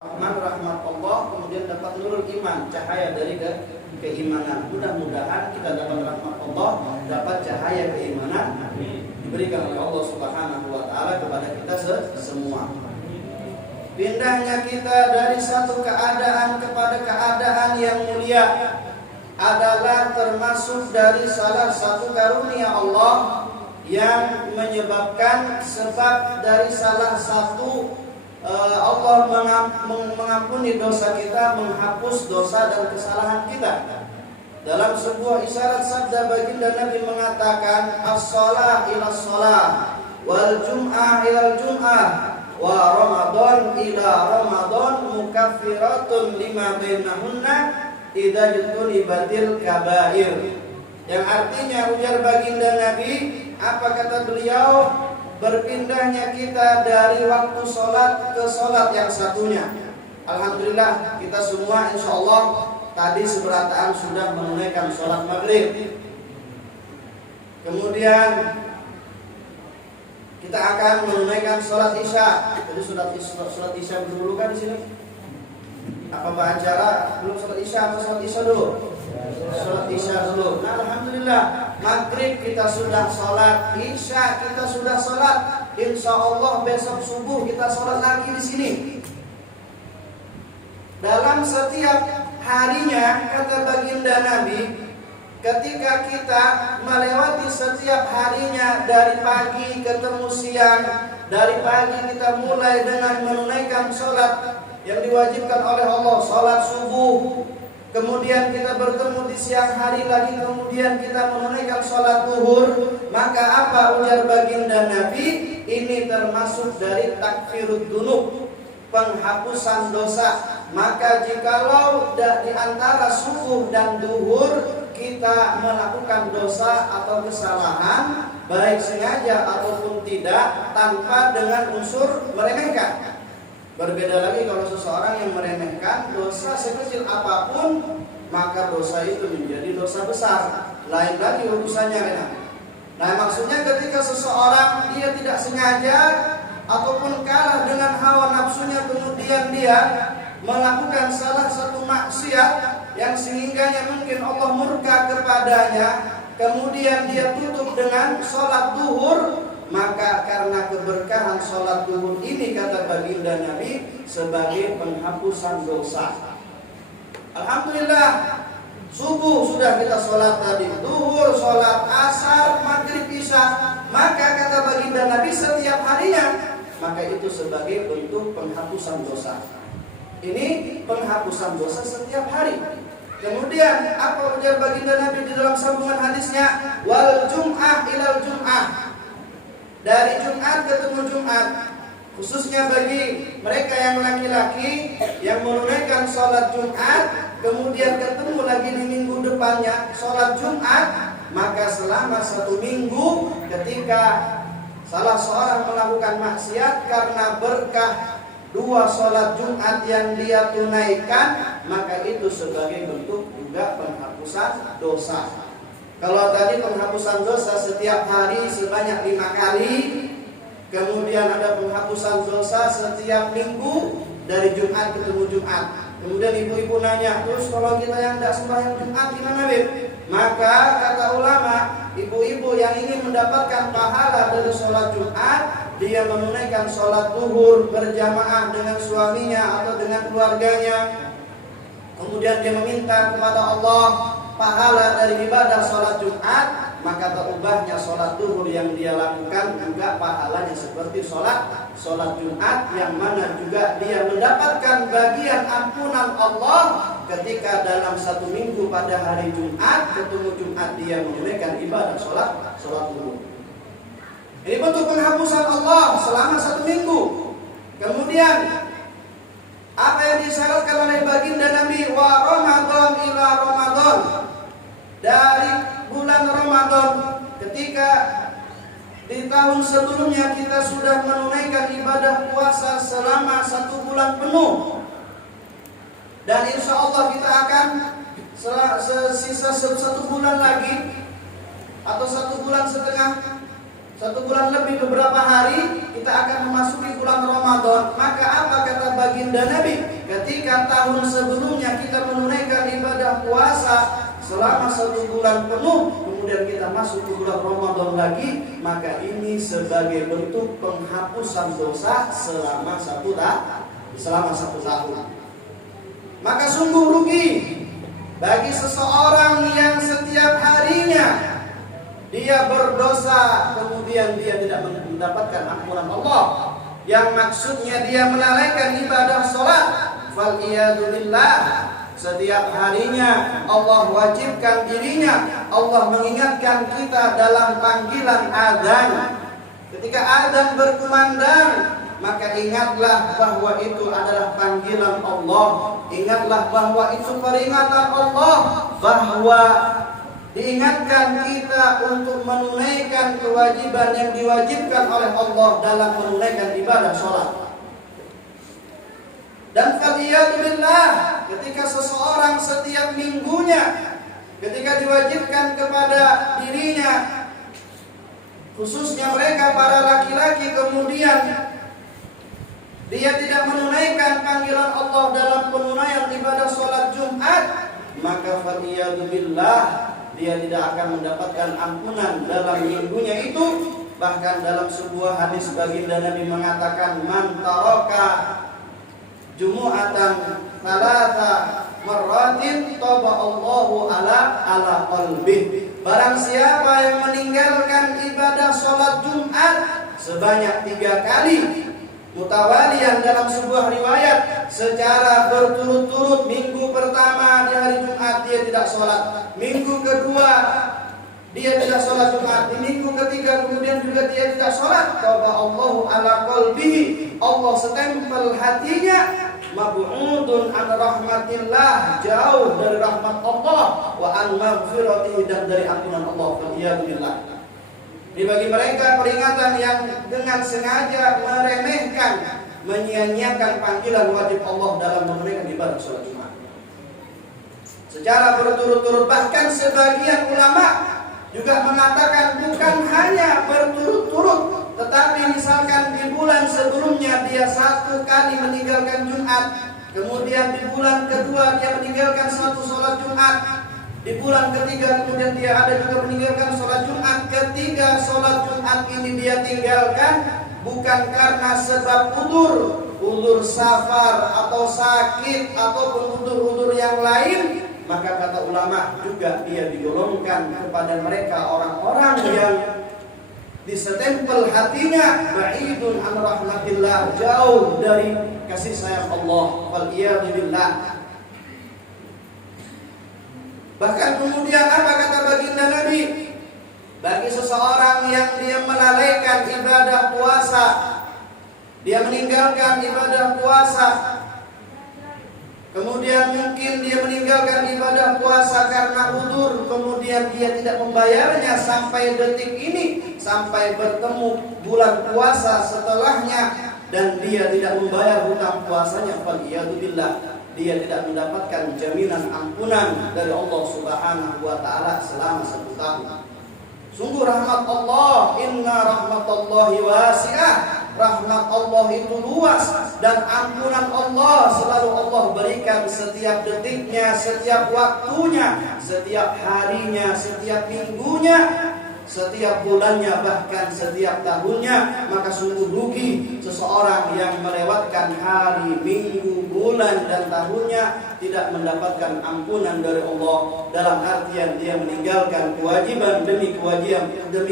rahmat Allah, kemudian dapat nurul iman, cahaya dari keimanan. Mudah-mudahan kita dapat rahmat Allah, dapat cahaya keimanan diberikan oleh Allah Subhanahu wa taala kepada kita semua. Pindahnya kita dari satu keadaan kepada keadaan yang mulia adalah termasuk dari salah satu karunia Allah yang menyebabkan sebab dari salah satu Allah mengampuni dosa kita, menghapus dosa dan kesalahan kita. Dalam sebuah isyarat sabda baginda Nabi mengatakan, as-shalah ila shalah, wal jum'ah ila jum'ah, wa ramadan ila ramadan mukaffiratun lima bainahunna idza jutunibatil kabair. Yang artinya, ujar baginda Nabi, apa kata beliau? Berpindahnya kita dari waktu sholat ke sholat yang satunya. Alhamdulillah kita semua insya Allah tadi seberataan sudah menunaikan sholat maghrib. Kemudian kita akan menunaikan sholat isya. Jadi sholat isya dulu kan di sini? Apa acara belum sholat isya atau sholat isya dulu? Sholat isya dulu. Nah, alhamdulillah maghrib kita sudah sholat, isya kita sudah sholat. Insya Allah besok subuh kita sholat lagi di sini. Dalam setiap harinya, kata baginda Nabi, ketika kita melewati setiap harinya dari pagi ketemu siang, dari pagi kita mulai dengan menunaikan sholat yang diwajibkan oleh Allah, sholat subuh. Kemudian kita bertemu di siang hari lagi, kemudian kita menunaikan sholat zuhur. Maka apa ujar baginda Nabi? Ini termasuk dari takfirud dunub, penghapusan dosa. Maka jikalau di antara subuh dan zuhur kita melakukan dosa atau kesalahan, baik sengaja ataupun tidak, tanpa dengan unsur meremehkan. Berbeda lagi kalau seseorang yang meremehkan dosa sekecil apapun, maka dosa itu menjadi dosa besar. Lain lagi urusannya, Rena. Nah, maksudnya ketika seseorang dia tidak sengaja ataupun kalah dengan hawa nafsunya, kemudian dia melakukan salah satu maksiat yang sehingganya mungkin Allah murka kepadanya, kemudian dia tutup dengan sholat zuhur, maka karena keberkahan sholat zuhur ini, kata baginda Nabi, sebagai penghapusan dosa. Alhamdulillah, subuh sudah kita sholat tadi, zuhur, sholat asar, maghrib, isya. Maka kata baginda Nabi setiap harinya, maka itu sebagai bentuk penghapusan dosa. Ini penghapusan dosa setiap hari. Kemudian apa ujar baginda Nabi di dalam sambungan hadisnya? Wal jum'ah ilal jum'ah. Dari Jumat ketemu Jumat, khususnya bagi mereka yang laki-laki yang menunaikan sholat Jumat, kemudian ketemu lagi di minggu depannya sholat Jumat, maka selama satu minggu ketika salah seorang melakukan maksiat karena berkah dua sholat Jumat yang dia tunaikan, maka itu sebagai bentuk juga penghapusan dosa. Kalau tadi penghapusan dosa setiap hari sebanyak 5 kali, kemudian ada penghapusan dosa setiap minggu dari Jumat ketemu Jumat. Kemudian ibu-ibu nanya, terus kalau kita yang tidak sembahyang Jumat gimana, Bib? Maka kata ulama, ibu-ibu yang ingin mendapatkan pahala dari sholat Jumat, dia menunaikan sholat zuhur berjamaah dengan suaminya atau dengan keluarganya. Kemudian dia meminta kepada Allah pahala dari ibadah sholat Jumat, maka terubahnya sholat zuhur yang dia lakukan juga pahalanya seperti sholat Jumat, yang mana juga dia mendapatkan bagian ampunan Allah ketika dalam satu minggu pada hari Jumat ketemu Jumat dia menunaikan ibadah sholat zuhur. Ini bentuk penghapusan Allah selama satu minggu. Kemudian apa yang disyaratkan oleh baginda Nabi, wa Ramadan ila Ramadan, dari bulan Ramadan ketika di tahun sebelumnya kita sudah menunaikan ibadah puasa selama 1 bulan penuh, dan insya Allah kita akan sisa 1 bulan lagi atau 1 bulan setengah 1 bulan lebih beberapa hari kita akan memasuki bulan Ramadan. Maka apa kata baginda Nabi? Ketika tahun sebelumnya kita menunaikan ibadah puasa selama 1 bulan penuh, kemudian kita masuk ke bulan Ramadan lagi, maka ini sebagai bentuk penghapusan dosa selama 1 tahun. Maka sungguh rugi bagi seseorang yang setiap harinya dia berdosa, kemudian dia tidak mendapatkan ampunan Allah, yang maksudnya dia melalaikan ibadah sholat. Fal-iyadu billah, setiap harinya Allah wajibkan dirinya, Allah mengingatkan kita dalam panggilan adzan. Ketika adzan berkumandang, maka ingatlah bahwa itu adalah panggilan Allah. Ingatlah bahwa itu peringatan Allah, bahwa diingatkan kita untuk menunaikan kewajiban yang diwajibkan oleh Allah dalam menunaikan ibadah sholat. Dan faliyadillah, ketika seseorang setiap minggunya, ketika diwajibkan kepada dirinya, khususnya mereka para laki-laki, kemudian dia tidak menunaikan panggilan Allah dalam penunaian ibadah sholat Jumat, maka faliyadillah, dia tidak akan mendapatkan ampunan dalam minggunya itu. Bahkan dalam sebuah hadis baginda Nabi mengatakan, man taraka jumu'atan thalatha marratin taba Allahu ala qalbih. Barang siapa yang meninggalkan ibadah sholat Jumat sebanyak 3 kali mutawalian dalam sebuah riwayat secara berturut-turut, minggu pertama di hari Jumat dia tidak sholat, minggu kedua dia tidak sholat Jumat, di minggu ketiga kemudian juga dia tidak sholat, taba Allahu ala qalbihi, Allah setempel hatinya, mab'udun an rahmatillah, jauh dari rahmat Allah, wa an maghfiratihi, dan dari ampunan Allah. Waliyadzubillah. Ini bagi mereka peringatan yang dengan sengaja meremehkan, menyia-nyiakan panggilan wajib Allah dalam menunaikan ibadah sholat Jumat secara berturut-turut. Bahkan sebagian ulama juga mengatakan bukan hanya berturut-turut, tetapi misalkan di bulan sebelumnya dia 1 kali meninggalkan Jumat, kemudian di bulan kedua dia meninggalkan 1 sholat Jumat, di bulan ketiga kemudian dia ada juga meninggalkan sholat Jumat. Ketiga sholat Jumat ini dia tinggalkan bukan karena sebab udzur safar atau sakit ataupun udzur yang lain, maka kata ulama juga dia digolongkan kepada mereka orang-orang yang disetempel hatinya ba'idun an rahmatillah, jauh dari kasih sayang Allah. Waliyadzubillah. Bahkan kemudian apa kata baginda Nabi? Bagi seseorang yang dia melalaikan ibadah puasa, dia meninggalkan ibadah puasa, kemudian mungkin dia meninggalkan ibadah puasa karena udzur, kemudian dia tidak membayarnya sampai detik ini, sampai bertemu bulan puasa setelahnya, dan dia tidak membayar hutang puasanya, faliyadzubillah, dia tidak mendapatkan jaminan ampunan dari Allah Subhanahu wa taala selama 1 tahun. Sungguh rahmat Allah, inna rahmatallahi wasi'ah, rahmat Allah itu luas, dan ampunan Allah selalu Allah berikan setiap detiknya, setiap waktunya, setiap harinya, setiap minggunya, setiap bulannya, bahkan setiap tahunnya. Maka sungguh rugi seseorang yang melewatkan hari, minggu, bulan, dan tahunnya tidak mendapatkan ampunan dari Allah, dalam artian dia meninggalkan kewajiban demi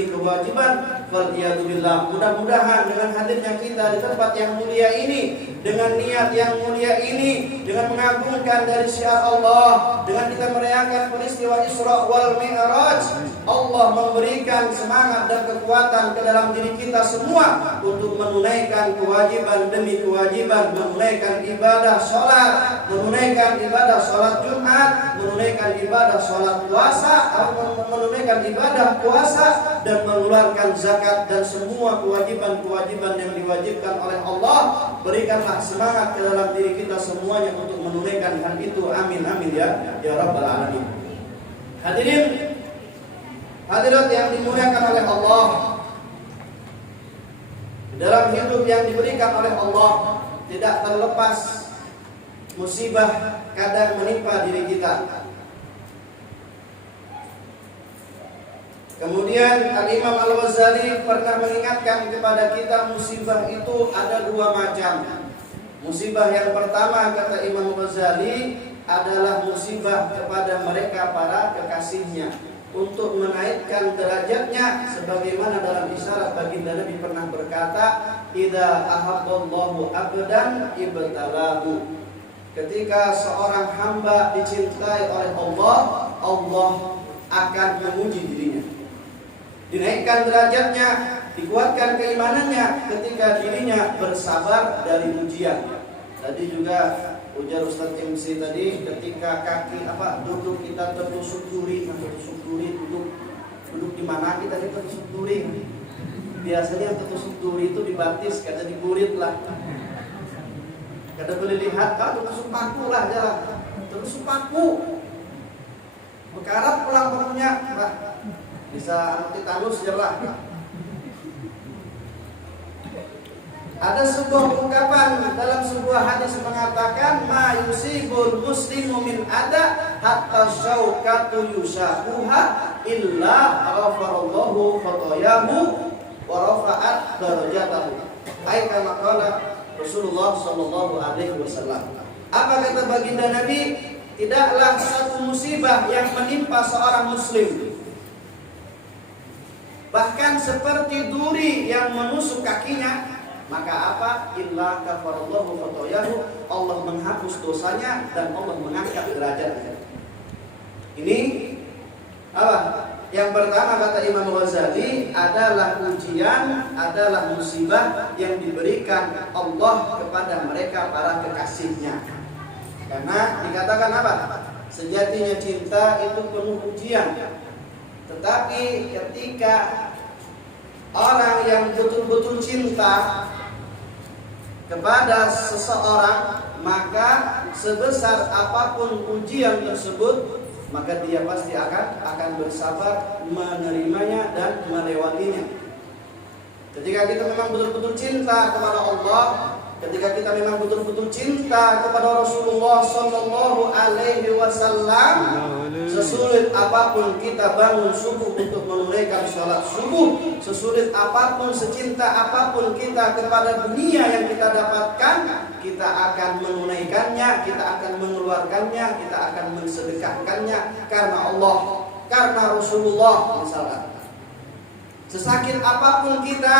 kewajiban. Waliyadzubillah. Mudah-mudahan dengan hadirnya kita di tempat yang mulia ini, dengan niat yang mulia ini, dengan mengagungkan dari syiar Allah, dengan kita merayakan peristiwa Isra wal Mi'raj, Allah memberikan semangat dan kekuatan ke dalam diri kita semua untuk menunaikan kewajiban demi kewajiban, menunaikan ibadah sholat, menunaikan ibadah sholat Jumat, menunaikan ibadah sholat puasa, menunaikan ibadah puasa, dan mengeluarkan zakat, dan semua kewajiban-kewajiban yang diwajibkan oleh Allah. Berikanlah semangat ke dalam diri kita semuanya untuk menunaikan hal itu. Amin amin ya rabbal alamin. Hadirin hadirat yang dimuliakan oleh Allah, dalam hidup yang diberikan oleh Allah, tidak terlepas musibah kadang menimpa diri kita. Kemudian Al-Imam Al-Ghazali pernah mengingatkan kepada kita musibah itu ada dua macam. Musibah yang pertama, kata Imam Ghazali, adalah musibah kepada mereka para kekasihnya, untuk menaikkan derajatnya, sebagaimana dalam isyarat baginda Nabi pernah berkata, idza ahabballahu abdan ibtalahu. Ketika seorang hamba dicintai oleh Allah, Allah akan menguji dirinya, dinaikkan derajatnya, dikuatkan keimanannya ketika dirinya bersabar dari ujian. Tadi juga ujar Ustaz MC tadi, ketika kaki duduk kita tertusuk duri, duduk di mana kita tertusuk duri. Biasanya tertusuk duri itu dibaptis, kata dikurit lah. Kada boleh lihat, tertusuk paku lah jalan, tertusuk paku. Berkarat pulang pakunya, bisa tetanus jelas. Ada sebuah ungkapan dalam sebuah hadis mengatakan, ma yusibul muslimu min ada hatta syaukatu yushaquha illa ghafarallahu khatayahu wa rafa'at darajatahu. Ai kama qala Rasulullah sallallahu alaihi wasallam. Apa kata baginda Nabi? Tidaklah satu musibah yang menimpa seorang muslim, bahkan seperti duri yang menusuk kakinya, maka apa? Illa kafarallahu khatayahu, Allah menghapus dosanya dan Allah mengangkat derajatnya. Ini apa? Yang pertama kata Imam Ghazali adalah ujian, adalah musibah yang diberikan Allah kepada mereka para kekasihnya. Karena dikatakan apa? Sejatinya cinta itu penuh ujian. Tetapi ketika orang yang betul-betul cinta kepada seseorang, maka sebesar apapun ujian tersebut, maka dia pasti akan bersabar menerimanya dan melewatinya. Ketika kita memang betul-betul cinta kepada Allah, ketika kita memang betul-betul cinta kepada Rasulullah sallallahu alaihi wasallam, sesulit apapun kita bangun subuh untuk menunaikan sholat subuh, sesulit apapun, secinta apapun kita kepada dunia yang kita dapatkan, kita akan menunaikannya, kita akan mengeluarkannya, kita akan mensedekahkannya karena Allah, karena Rasulullah misalkan. Sesakit apapun kita,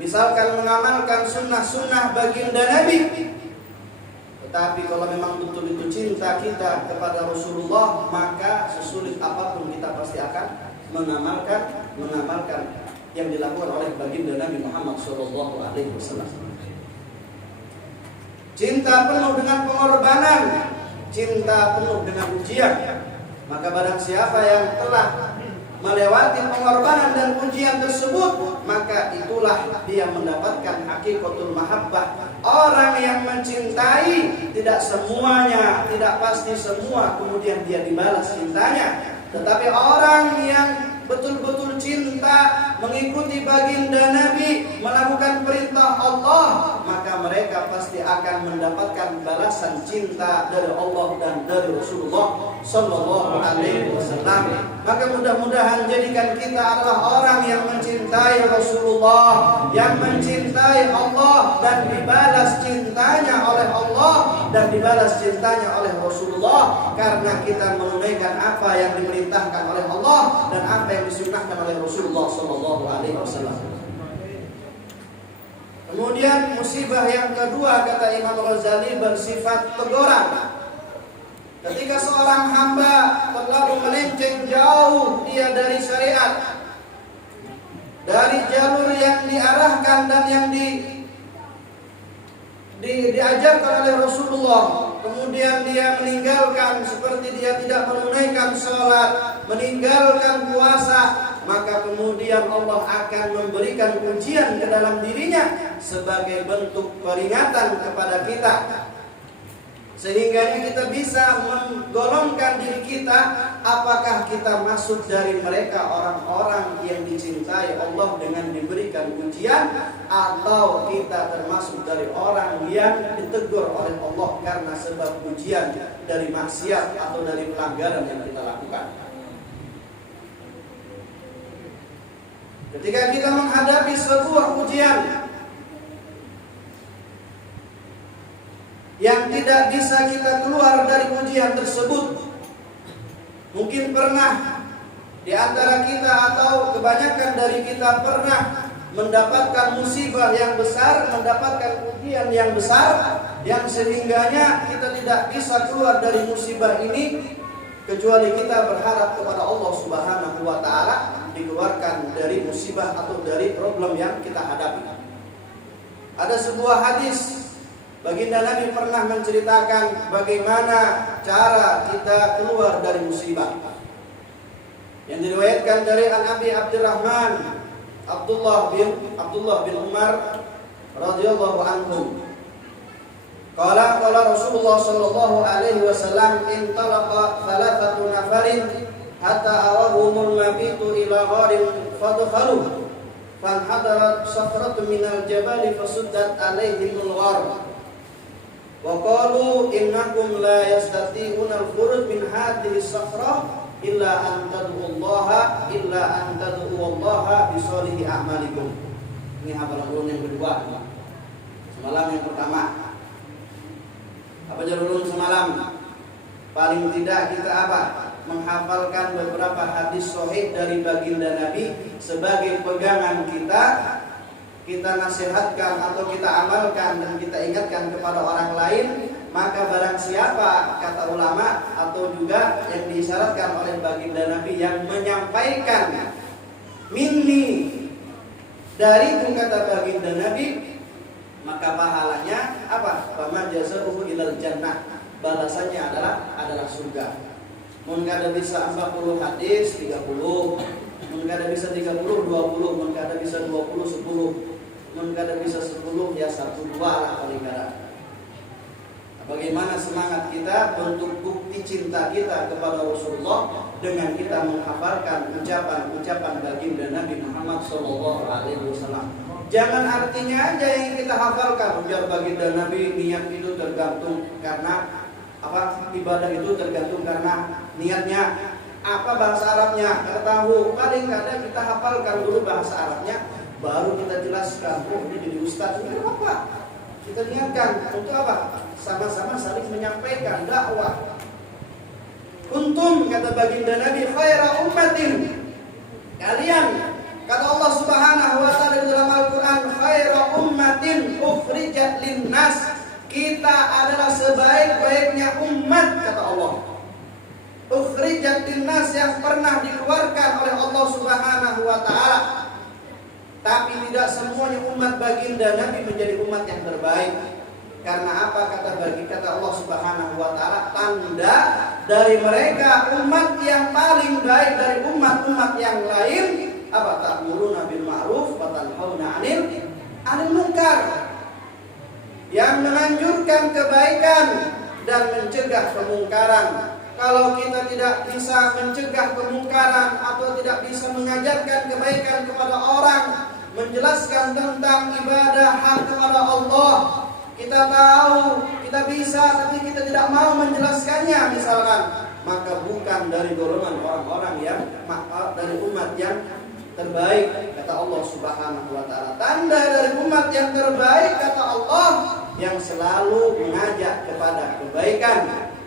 misalkan mengamalkan sunnah-sunnah baginda Nabi, tetapi kalau memang betul itu cinta kita kepada Rasulullah, maka sesulit apapun kita pasti akan mengamalkan yang dilakukan oleh baginda Nabi Muhammad SAW. Cinta penuh dengan pengorbanan, cinta penuh dengan ujian. Maka barang siapa yang telah melewati pengorbanan dan ujian tersebut, maka itulah dia mendapatkan hakikatul mahabbah. Orang yang mencintai, tidak semuanya, tidak pasti semua kemudian dia dibalas cintanya. Tetapi orang yang betul-betul cinta, mengikuti baginda Nabi, melakukan perintah Allah, maka mereka pasti akan mendapatkan balasan cinta dari Allah dan dari Rasulullah sallallahu alaihi wasallam. Maka mudah-mudahan jadikan kita adalah orang yang mencintai Rasulullah, yang mencintai Allah dan dibalas cintanya oleh Allah dan dibalas cintanya oleh Rasulullah, karena kita menunaikan apa yang diperintahkan oleh Allah dan apa yang disunnahkan oleh Rasulullah sallallahu alaihi wasallam. Kemudian musibah yang kedua kata Imam Ghazali bersifat teguran. Ketika seorang hamba terlalu melenceng jauh dia dari syariat, dari jalur yang diarahkan dan yang diajarkan oleh Rasulullah, kemudian dia meninggalkan, seperti dia tidak menunaikan sholat, meninggalkan puasa, maka kemudian Allah akan memberikan ujian ke dalam dirinya sebagai bentuk peringatan kepada kita. Sehingga kita bisa menggolongkan diri kita, apakah kita masuk dari mereka orang-orang yang dicintai Allah dengan diberikan ujian, atau kita termasuk dari orang yang ditegur oleh Allah karena sebab ujian dari maksiat atau dari pelanggaran yang kita lakukan. Ketika kita menghadapi sebuah ujian yang tidak bisa kita keluar dari ujian tersebut, mungkin pernah di antara kita atau kebanyakan dari kita pernah mendapatkan musibah yang besar, mendapatkan ujian yang besar, yang sehingganya kita tidak bisa keluar dari musibah ini kecuali kita berharap kepada Allah Subhanahu wa taala dikeluarkan dari musibah atau dari problem yang kita hadapi. Ada sebuah hadis, baginda Nabi pernah menceritakan bagaimana cara kita keluar dari musibah, yang diriwayatkan dari Abi Abdurrahman Abdullah bin Umar radhiyallahu anhu. Qala Rasulullah sallallahu alaihi wasallam, intalaqa thalathatu nafarin hatta awahumul mabitu ila gharin fadkhalu fanhadarat sakhratun minal jabali fasuddat alaihimul ghar. Wa qalu innakum la yastati'una al-khuruj min hadhihi as-sakhrah illa an tad'u Allah bi shalihi a'malikum. Ini hafalan ulun yang kedua. Semalam yang pertama. Apa jalurun semalam? Paling tidak kita apa? Menghafalkan beberapa hadis sahih dari baginda Nabi sebagai pegangan kita nasihatkan atau kita amalkan dan kita ingatkan kepada orang lain. Maka barang siapa, kata ulama atau juga yang disyaratkan oleh baginda Nabi yang menyampaikan minni dari kata baginda Nabi, maka pahalanya apa? Fama jazaohu ilal jannah, balasannya adalah surga. Mun kada bisa 40 hadis 30, mun kada bisa 30 20, mun kada bisa 20 10, mun kada bisa 10 ya 1 2 lah paling kada. Bagaimana semangat kita, bentuk bukti cinta kita kepada Rasulullah dengan kita menghafalkan ucapan-ucapan baginda Nabi Muhammad SAW. Jangan artinya aja yang kita hafalkan. Ujar baginda Nabi, niat itu tergantung karena apa? Ibadah itu tergantung karena niatnya. Apa bahasa Arabnya? Kita tahu. Kadang-kadang kita hafalkan dulu bahasa Arabnya, baru kita jelaskan. Oh, ini jadi ustaz. Ini apa? Kita niatkan untuk apa? Sama-sama saling menyampaikan dakwah. Kuntum, kata baginda Nabi, khaira ummatin. Kalian, kata Allah Subhanahu wa taala di dalam Al-Qur'an, khaira ummatin ukhrijat linnas. Kita adalah sebaik-baiknya umat, kata Allah. Ukhrijat linnas, yang pernah dikeluarkan oleh Allah Subhanahu wa taala. Tapi tidak semuanya umat baginda Nabi menjadi umat yang terbaik. Karena apa? Kata Allah Subhanahu wa taala, tanda dari mereka umat yang paling baik dari umat-umat yang lain apa? Ta'muruna bil ma'ruf wa tanhauna 'anil munkar. Yang menganjurkan kebaikan dan mencegah kemungkaran. Kalau kita tidak bisa mencegah kemungkaran atau tidak bisa mengajarkan kebaikan kepada orang, menjelaskan tentang ibadah hak kepada Allah, kita tahu, kita bisa, tapi kita tidak mau menjelaskannya misalkan, maka bukan dari golongan orang-orang yang dari umat yang terbaik, kata Allah Subhanahu wa taala. Tanda dari umat yang terbaik, kata Allah, yang selalu mengajak kepada kebaikan,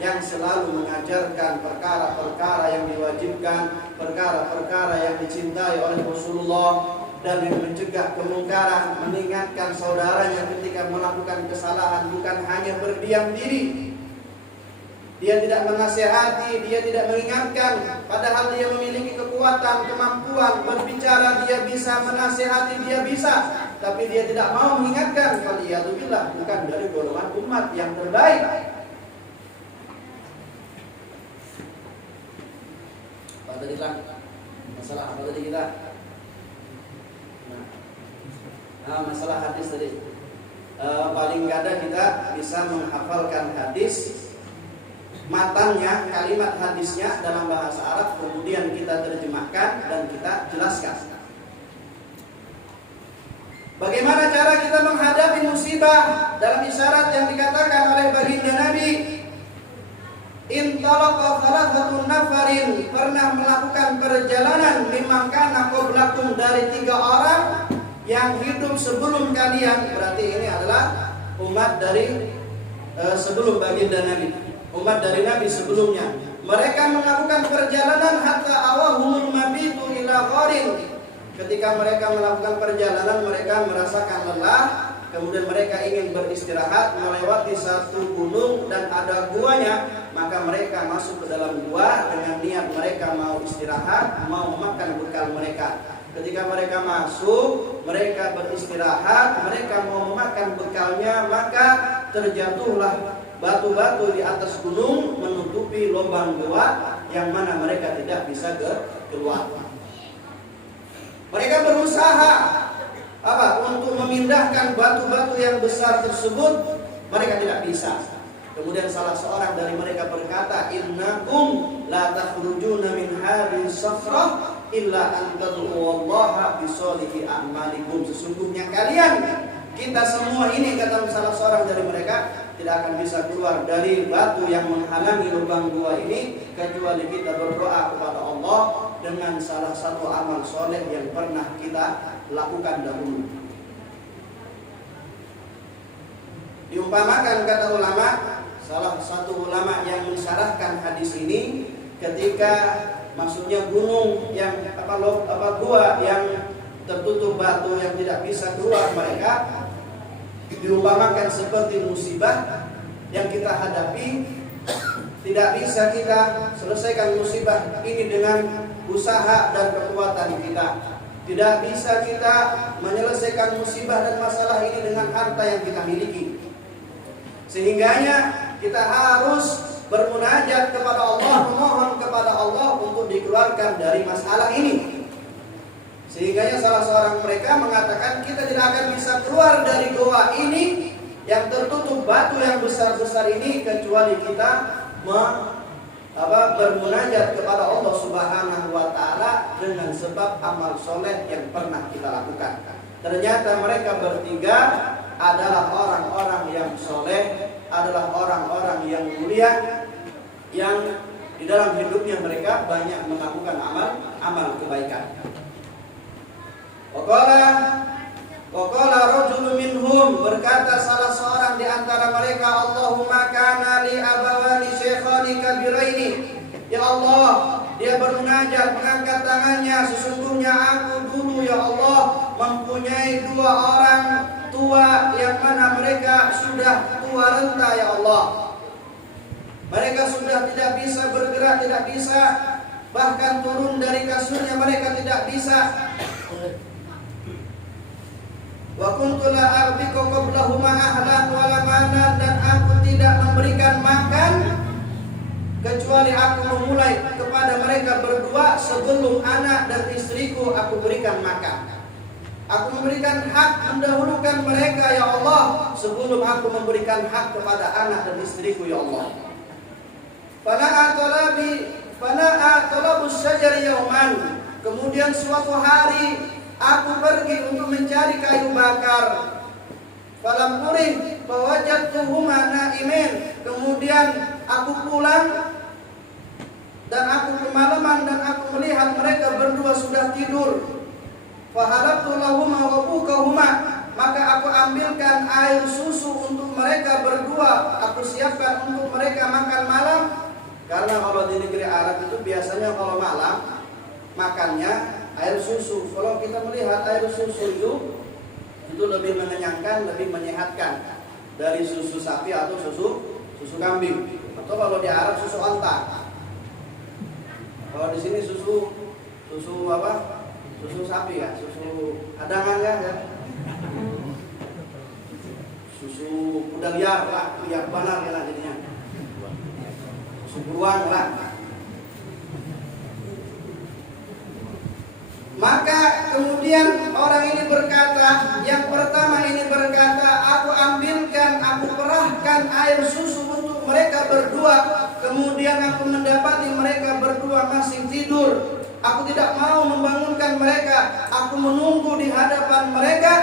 yang selalu mengajarkan perkara-perkara yang diwajibkan, perkara-perkara yang dicintai oleh Rasulullah, dan yang mencegah kemungkaran, mengingatkan saudaranya ketika melakukan kesalahan, bukan hanya berdiam diri. Dia tidak menasihati, dia tidak mengingatkan, padahal dia memiliki kekuatan, kemampuan berbicara, dia bisa menasihati, dia bisa, tapi dia tidak mau mengingatkan. Waliyadzubillah, bukan dari golongan umat yang terbaik. Apa tadi lah? Masalah apa tadi kita? Nah, masalah hadis tadi. paling kada kita bisa menghafalkan hadis matanya, kalimat hadisnya dalam bahasa Arab, kemudian kita terjemahkan dan kita jelaskan. Bagaimana cara kita menghadapi musibah dalam isyarat yang dikatakan oleh baginda Nabi, intalaqa thalathatun nafarin, pernah melakukan perjalanan mimman kana qablakum, dari 3 orang yang hidup sebelum kalian. Berarti ini adalah umat dari sebelum baginda Nabi, umat dari Nabi sebelumnya. Mereka melakukan perjalanan hatta awahumul mabitu ila gharin. Ketika mereka melakukan perjalanan, mereka merasakan lelah, kemudian mereka ingin beristirahat, melewati satu gunung dan ada guanya, maka mereka masuk ke dalam gua dengan niat mereka mau istirahat, mau makan bekal mereka. Ketika mereka masuk, mereka beristirahat, mereka mau memakan bekalnya, maka terjatuhlah batu-batu di atas gunung menutupi lubang gua yang mana mereka tidak bisa keluar. Mereka berusaha untuk memindahkan batu-batu yang besar tersebut, mereka tidak bisa. Kemudian salah seorang dari mereka berkata, innakum la takhrujuna min hadhihi sakhrah illa an tad'ullaha bi sholihi a'malikum. Sesungguhnya kalian, kita semua ini, kata salah seorang dari mereka, tidak akan bisa keluar dari batu yang menghalangi lubang gua ini kecuali kita berdoa kepada Allah dengan salah satu amal soleh yang pernah kita lakukan dahulu. Diumpamakan, kata ulama, salah satu ulama yang mensyarahkan hadis ini, ketika maksudnya gunung yang gua yang tertutup batu yang tidak bisa keluar mereka, diumpamakan seperti musibah yang kita hadapi. Tidak bisa kita selesaikan musibah ini dengan usaha dan kekuatan kita. Tidak bisa kita menyelesaikan musibah dan masalah ini dengan harta yang kita miliki. Sehingganya kita harus bermunajat kepada Allah, memohon kepada Allah untuk dikeluarkan dari masalah ini. Sehingganya salah seorang mereka mengatakan, kita tidak akan bisa keluar dari goa ini yang tertutup batu yang besar-besar ini kecuali kita bermunajat kepada Allah Subhanahu wa taala dengan sebab amal soleh yang pernah kita lakukan. Ternyata mereka bertiga adalah orang-orang yang soleh, adalah orang-orang yang mulia, yang di dalam hidupnya mereka banyak melakukan amal kebaikan. Waqala rajulun minhum, berkata salah seorang di antara mereka, Allahumma kana li abawani shaykhani kabiraini. Ya Allah, dia bermunajat, mengangkat tangannya, sesungguhnya aku dulu ya Allah mempunyai 2 orang tua yang mana mereka sudah tua renta ya Allah. Mereka sudah tidak bisa bergerak, tidak bisa bahkan turun dari kasurnya, mereka tidak bisa. Wa kuntu la a'tiqu qablahuma ahlan wa lamanan, dan aku tidak memberikan makan kecuali aku memulai kepada mereka berdua sebelum anak dan istriku aku berikan makan. Aku memberikan hak, mendahulukan mereka ya Allah sebelum aku memberikan hak kepada anak dan istriku ya Allah. Fana'a talabus syajari yauman, kemudian suatu hari aku pergi untuk mencari kayu bakar. Falam urih fawajadtuhuma na'imin, kemudian aku pulang dan aku kemalaman dan aku melihat mereka berdua sudah tidur. Fahalabtu lahuma wa bukahuma, maka aku ambilkan air susu untuk mereka berdua, aku siapkan untuk mereka makan malam. Karena kalau di negeri Arab itu biasanya kalau malam makannya air susu. Kalau kita melihat air susu itu lebih mengenyangkan, lebih menyehatkan dari susu sapi atau susu kambing. Atau kalau di Arab susu onta. Kalau di sini susu apa? Susu sapi ya, susu hadangan ya. Susu kuda liar lah, liar benar ya jadinya. Susu beruang lah. Maka kemudian Kemudian orang ini berkata, yang pertama ini berkata, aku ambilkan, aku perahkan air susu untuk mereka berdua. Kemudian aku mendapati mereka berdua masih tidur. Aku tidak mau membangunkan mereka. Aku menunggu di hadapan mereka,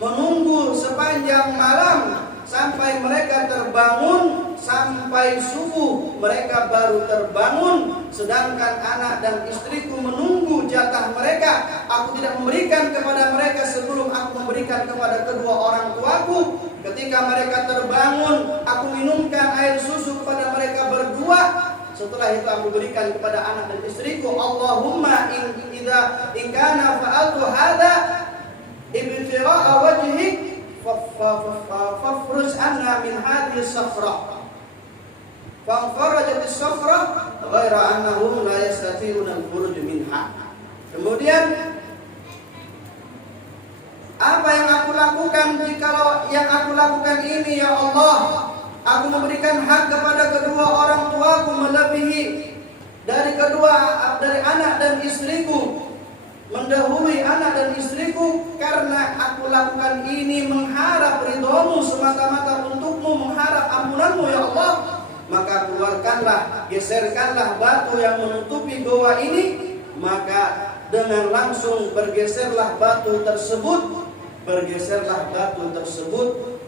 menunggu sepanjang malam sampai mereka terbangun. Sampai subuh mereka baru terbangun, sedangkan anak dan istriku menunggu jatah mereka. Aku tidak memberikan kepada mereka sebelum aku memberikan kepada kedua orang tuaku. Ketika mereka terbangun, aku minumkan air susu kepada mereka berdua. Setelah itu aku berikan kepada anak dan istriku. Allahumma in kana fa'altu hadza ibtigha'a wajhik fafruj anna min hadhihi as-safra. Fanfarajat as-safra ghaira annahum la yastati'una al-khuruj minha. Kemudian apa yang aku lakukan jikalau yang aku lakukan ini ya Allah, aku memberikan hak kepada kedua orang tuaku melebihi dari anak dan istriku, mendahului anak dan istriku, karena aku lakukan ini mengharap ridhomu semata-mata untukmu, mengharap ampunanmu ya Allah. Maka keluarkanlah, geserkanlah batu yang menutupi goa ini. Maka dengan langsung bergeserlah batu tersebut,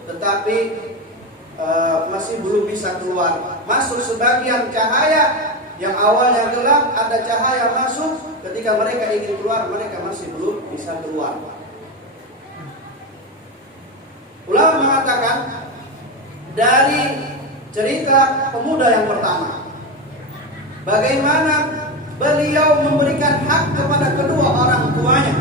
tetapi masih belum bisa keluar. Masuk sebagian cahaya yang awalnya gelap, ada cahaya masuk. Ketika mereka ingin keluar, mereka masih belum bisa keluar. Ulama mengatakan dari cerita pemuda yang pertama, bagaimana beliau memberikan hak kepada kedua orang tuanya,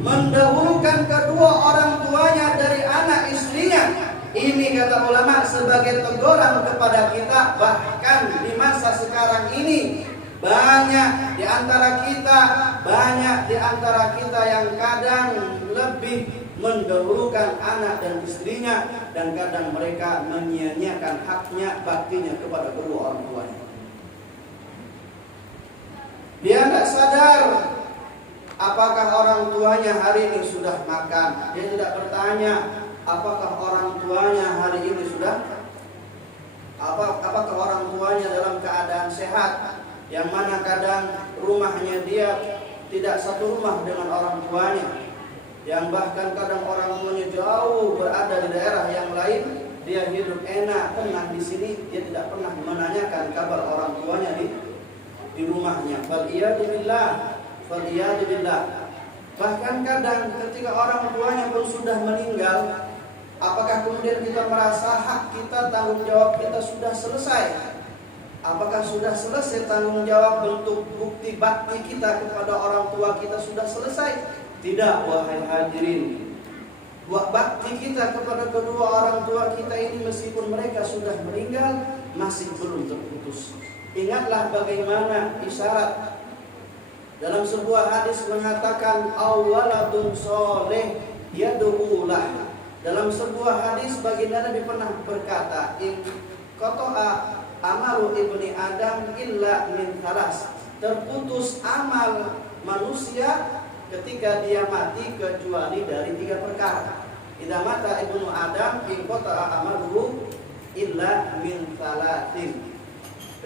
mendahulukan kedua orang tuanya dari anak istrinya. Ini kata ulama sebagai teguran kepada kita. Bahkan di masa sekarang ini banyak di antara kita yang kadang lebih mendahulukan anak dan istrinya, dan kadang mereka menyia-nyiakan haknya, baktinya kepada kedua orang tuanya. Dia tidak sadar apakah orang tuanya hari ini sudah makan. Dia tidak bertanya apakah orang tuanya hari ini apakah orang tuanya dalam keadaan sehat. Yang mana kadang rumahnya dia tidak satu rumah dengan orang tuanya, yang bahkan kadang orang tuanya jauh berada di daerah yang lain. Dia hidup enak, tenang di sini, dia tidak pernah menanyakan kabar orang tuanya di rumahnya. Faliyadu billah. Bahkan kadang ketika orang tuanya pun sudah meninggal, apakah kemudian kita merasa hak kita, tanggung jawab kita sudah selesai? Apakah sudah selesai tanggung jawab bentuk bukti bakti kita kepada orang tua kita sudah selesai? Tidak, wahai hadirin. Bakti kita kepada kedua orang tua kita ini meskipun mereka sudah meninggal masih belum terputus. Ingatlah bagaimana isyarat dalam sebuah hadis mengatakan awaladun soleh yad'ulah. Dalam sebuah hadis baginda Nabi pernah berkata, in qata'a amalu ibni Adam illa min thalas. Terputus amal manusia ketika dia mati kecuali dari 3 perkara. Idza mata ibnu Adam in qata'a amaluhu illa min thalatin.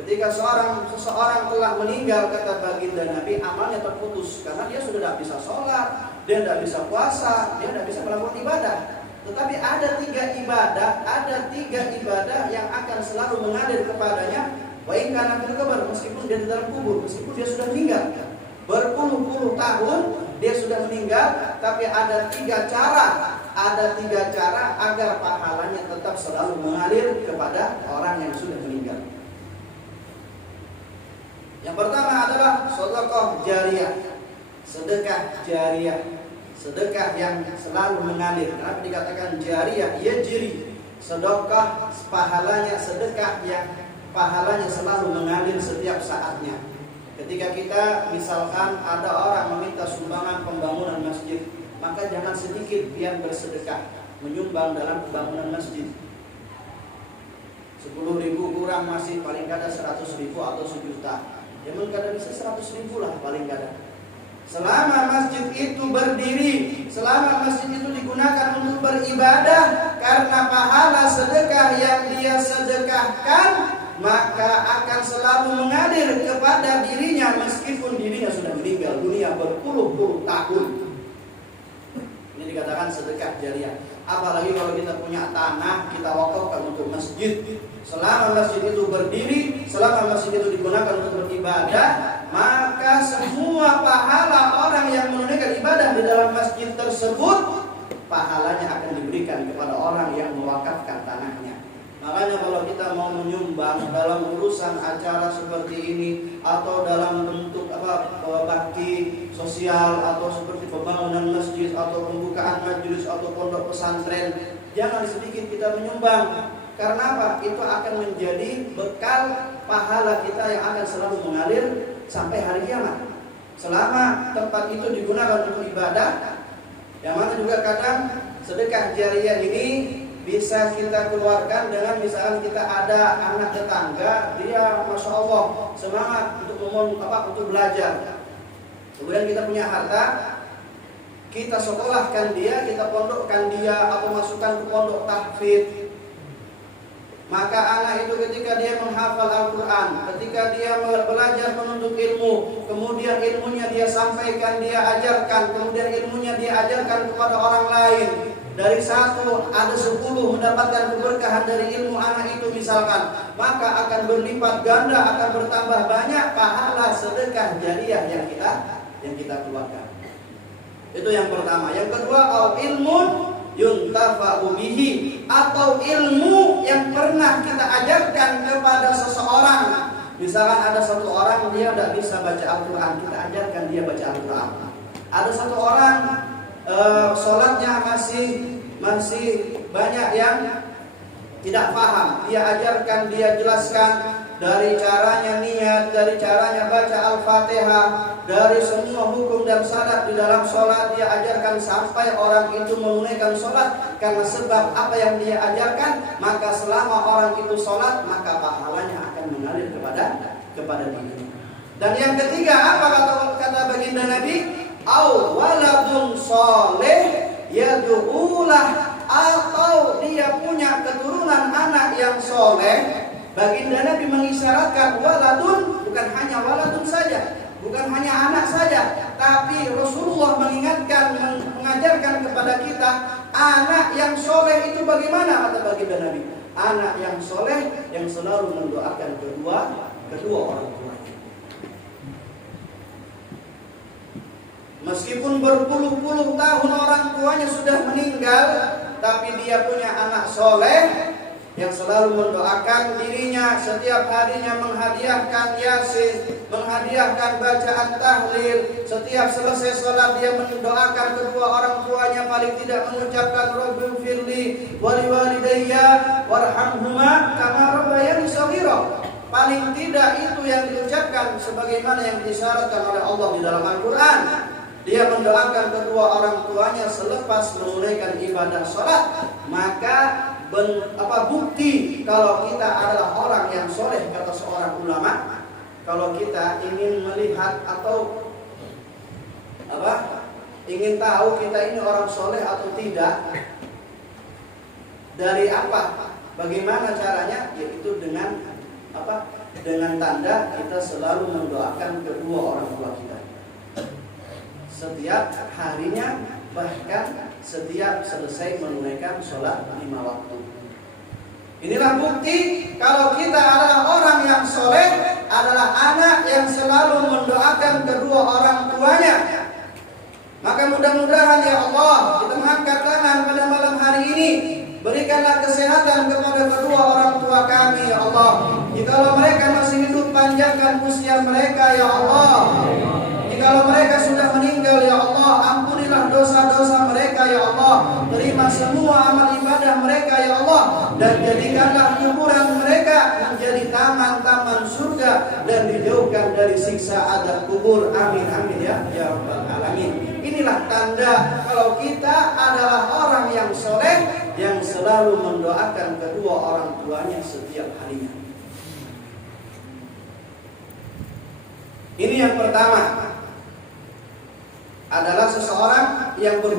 Ketika seseorang telah meninggal, kata baginda Nabi, amalnya terputus karena dia sudah tidak bisa sholat, dia tidak bisa puasa, dia tidak bisa melakukan ibadah. Tetapi ada 3 ibadah yang akan selalu mengalir kepadanya. Wa in kana fil qabr, meskipun dia di dalam kubur, meskipun dia sudah meninggal berpuluh-puluh tahun, dia sudah meninggal, tapi ada 3 cara agar pahalanya tetap selalu mengalir kepada orang yang sudah meninggal. Yang pertama adalah sedekah jariyah, sedekah yang selalu mengalir. Kenapa dikatakan jariyah? Yajri, sedekah pahalanya, sedekah yang pahalanya selalu mengalir setiap saatnya. Ketika kita misalkan ada orang meminta sumbangan pembangunan masjid, maka jangan sedikit yang bersedekah menyumbang dalam pembangunan masjid. 10.000 kurang masih paling kadang 100.000 atau 1 juta. Yang kadang bisa 100.000 lah paling kadang. Selama masjid itu berdiri, selama masjid itu digunakan untuk beribadah, karena pahala sedekah yang dia sedekahkan, maka akan selalu mengalir kepada dirinya meskipun dirinya sudah meninggal dunia berpuluh-puluh tahun. Ini dikatakan sedekah jariah. Apalagi kalau kita punya tanah, kita wakafkan untuk masjid. Selama masjid itu berdiri, selama masjid itu digunakan untuk beribadah, maka semua pahala orang yang menunaikan ibadah di dalam masjid tersebut, pahalanya akan diberikan kepada orang yang mewakafkan tanahnya. Makanya kalau kita mau menyumbang dalam urusan acara seperti ini, atau dalam bentuk bakti sosial, atau seperti pembangunan masjid, atau pembukaan majelis, atau pondok pesantren, jangan sedikit kita menyumbang. Karena apa? Itu akan menjadi bekal pahala kita yang akan selalu mengalir sampai hari kiamat. Selama tempat itu digunakan untuk ibadah, yang mana juga kadang sedekah jariah ini bisa kita keluarkan dengan misalkan kita ada anak tetangga, dia masya Allah semangat untuk belajar. Kemudian kita punya harta, kita sekolahkan dia, kita pondokkan dia, atau masukkan ke pondok tahfidz. Maka anak itu ketika dia menghafal Al-Quran, ketika dia belajar menuntut ilmu, kemudian ilmunya dia sampaikan, dia ajarkan, kemudian ilmunya dia ajarkan kepada orang lain. Dari 1 ada 10 mendapatkan keberkahan dari ilmu anak itu misalkan, maka akan berlipat ganda, akan bertambah banyak pahala sedekah jariah yang kita keluarkan. Itu yang pertama. Yang kedua, au ilmun yuntafa'u bihi, atau ilmu yang pernah kita ajarkan kepada seseorang. Misalkan ada satu orang dia tidak bisa baca Al-Quran, kita ajarkan dia baca Al-Quran. Ada satu orang sholatnya masih banyak yang tidak paham, dia ajarkan, dia jelaskan dari caranya niat, dari caranya baca Al-Fatihah, dari semua hukum dan syarat di dalam sholat dia ajarkan sampai orang itu menunaikan sholat. Karena sebab apa yang dia ajarkan, maka selama orang itu sholat, maka pahalanya akan mengalir kepada dirinya. Dan yang ketiga, apa kata baginda Nabi? Au waladun sholeh yad'ulah, atau dia punya keturunan anak yang soleh. Baginda Nabi mengisyaratkan waladun, bukan hanya waladun saja, bukan hanya anak saja, tapi Rasulullah mengingatkan, mengajarkan kepada kita anak yang soleh itu bagaimana, kata baginda Nabi. Anak yang soleh yang selalu mendoakan kedua orang tuanya. Meskipun berpuluh-puluh tahun orang tuanya sudah meninggal, tapi dia punya anak soleh yang selalu mendoakan dirinya, setiap harinya menghadiahkan Yasin, menghadiahkan bacaan tahlil. Setiap selesai sholat dia mendoakan kedua orang tuanya, paling tidak mengucapkan Rabbighfirli wa liwalidayya warhamhuma kama rabbayani shaghira. Paling tidak itu yang diucapkan sebagaimana yang disyaratkan oleh Allah di dalam Al-Quran. Dia mendoakan kedua orang tuanya selepas menunaikan ibadah sholat. Maka bukti kalau kita adalah orang yang soleh, kata seorang ulama, kalau kita ingin melihat atau ingin tahu kita ini orang soleh atau tidak, dari apa? Bagaimana caranya? Yaitu dengan dengan tanda kita selalu mendoakan kedua orang tua kita setiap harinya, bahkan setiap selesai menunaikan sholat 5 waktu. Inilah bukti kalau kita adalah orang yang soleh, adalah anak yang selalu mendoakan kedua orang tuanya. Maka mudah-mudahan ya Allah, kita mengangkat tangan pada malam hari ini, berikanlah kesehatan kepada kedua orang tua kami ya Allah. Jikalau mereka masih hidup, panjangkan usia mereka ya Allah. Jikalau mereka sudah meninggal ya Allah, ampunilah dosa-dosa mereka ya Allah. Terima semua amal ibadah mereka ya Allah, dan jadikanlah kuburan mereka menjadi taman-taman surga dan dijauhkan dari siksa azab kubur. Amin amin ya rabbal alamin. Inilah tanda kalau kita adalah orang yang soleh, yang selalu mendoakan kedua orang tuanya setiap harinya. Ini yang pertama. adalah seseorang yang